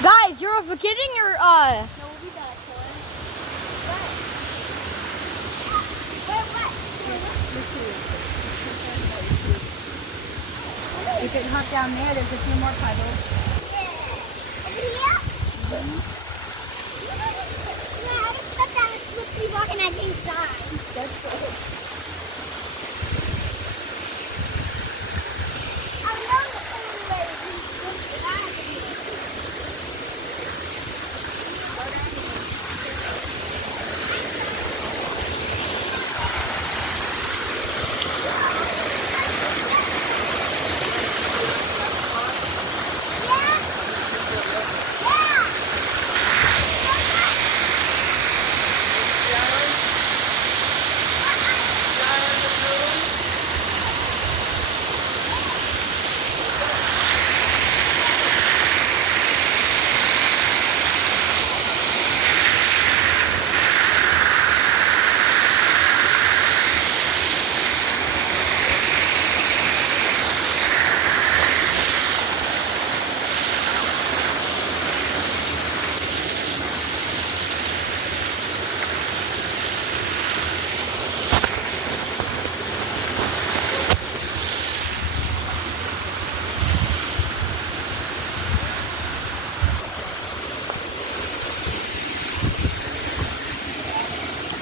Guys, you're forgetting your No, we'll be back, Corey. You can hunt down there. There's a few more puddles. Yeah. Over here? Yeah, I just stepped down a slippery rock and I didn't die. That's good. I know the only way to die.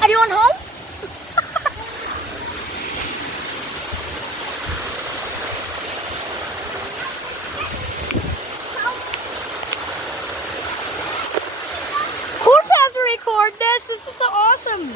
Anyone home? Of course I have to record this. This is so awesome.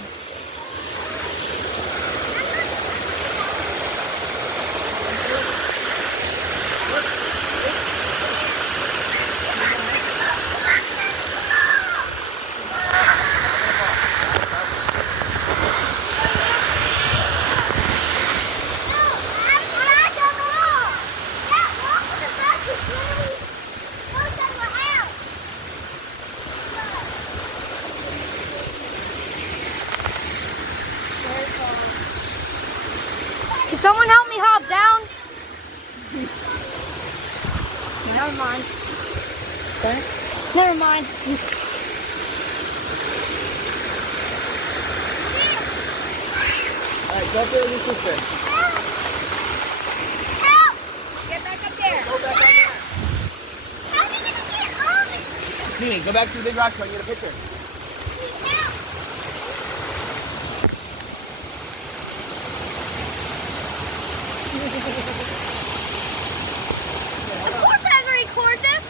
Can someone help me hop down? Never mind. Okay. Never mind. Alright, go there with your sister. Help! Get back up there. Go back up there. How are you going to get on me? Jeannie, go back to the big rock so I can get a picture. Help! Of course I have to record this.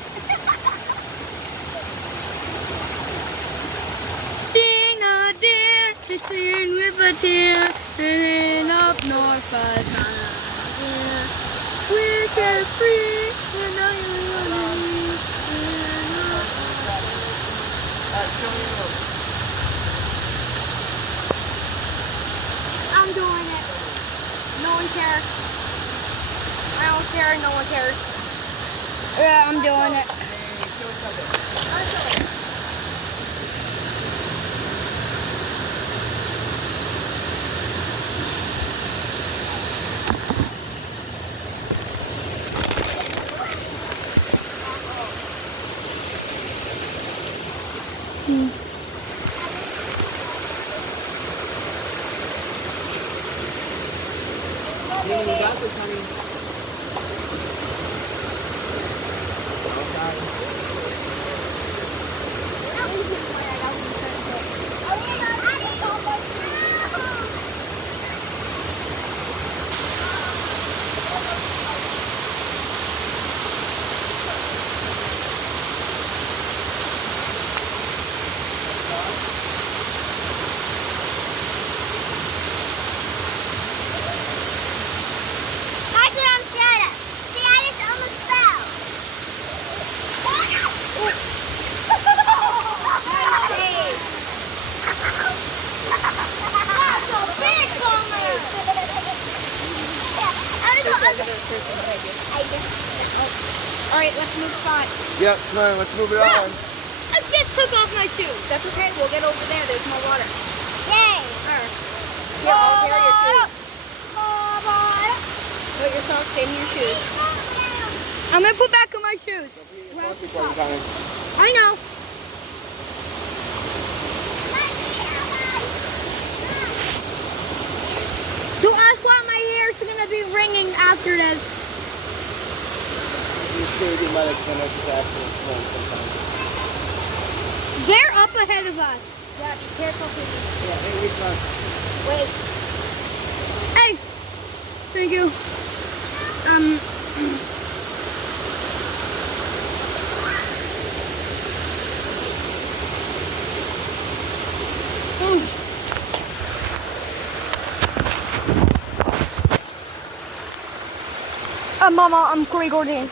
Sing a deer, sing with a tear, singing up north by time. We get free, and now you're running. Alright, show me your road. I'm doing it. No one cares. I don't care, no one cares. Yeah, I'm doing it. Hey, show us something. Jeannie, you got this, honey. That's what I'm scared of. See, I just almost fell. I just. All right, let's move spots. Yep, come on, let's move it on. I just took off my shoes. That's okay. We'll get over there. There's more water. Yay! Here, I'll carry your shoes. Put your socks in your shoes. I'm gonna put back on my shoes. I know. Don't ask why my hair is gonna be ringing after this. They're up ahead of us. Yeah, be careful, please. Yeah, hey, which one? Wait. Hey, thank you. Mama, I'm Corey Gordon.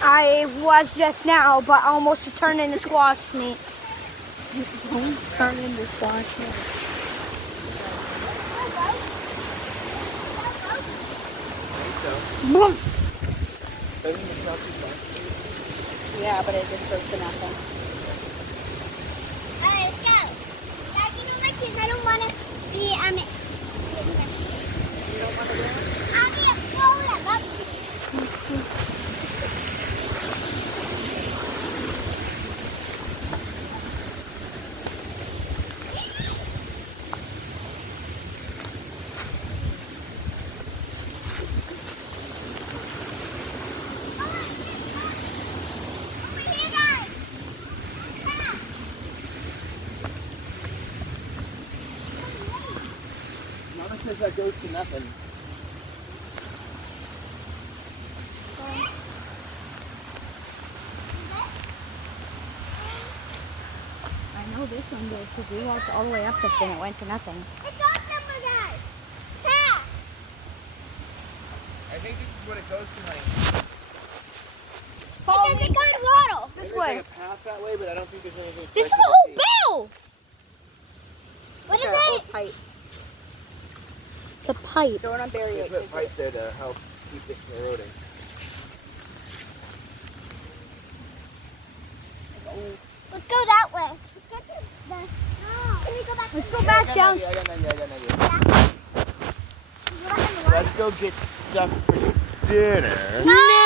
I was just now, but almost turned into squash meat. Don't turn into squash meat. Boom. Yeah, but it just goes to nothing. Alright, let's go. Dad, you know my shoes. I don't want to be, You don't want to wear them? I'll be a soda. Love you. Mama says that goes to nothing. I know this one goes because we walked all the way up this and it went to nothing. It's awesome, my guys. Ha! I think this is what it goes to, honey. It doesn't go to water. This There's way. like a path that way, but I don't think there's anything This is a special to whole see. bell. What is Okay, it? a pipe. It's a pipe. Don't want to bury They it. put pipe there to help keep it from eroding. Let's go that way. Let's go to the... No. Can we go back? Let's to go the- back down. I got an idea. Yeah. Can we go back in the water? Let's go get stuff for dinner. No!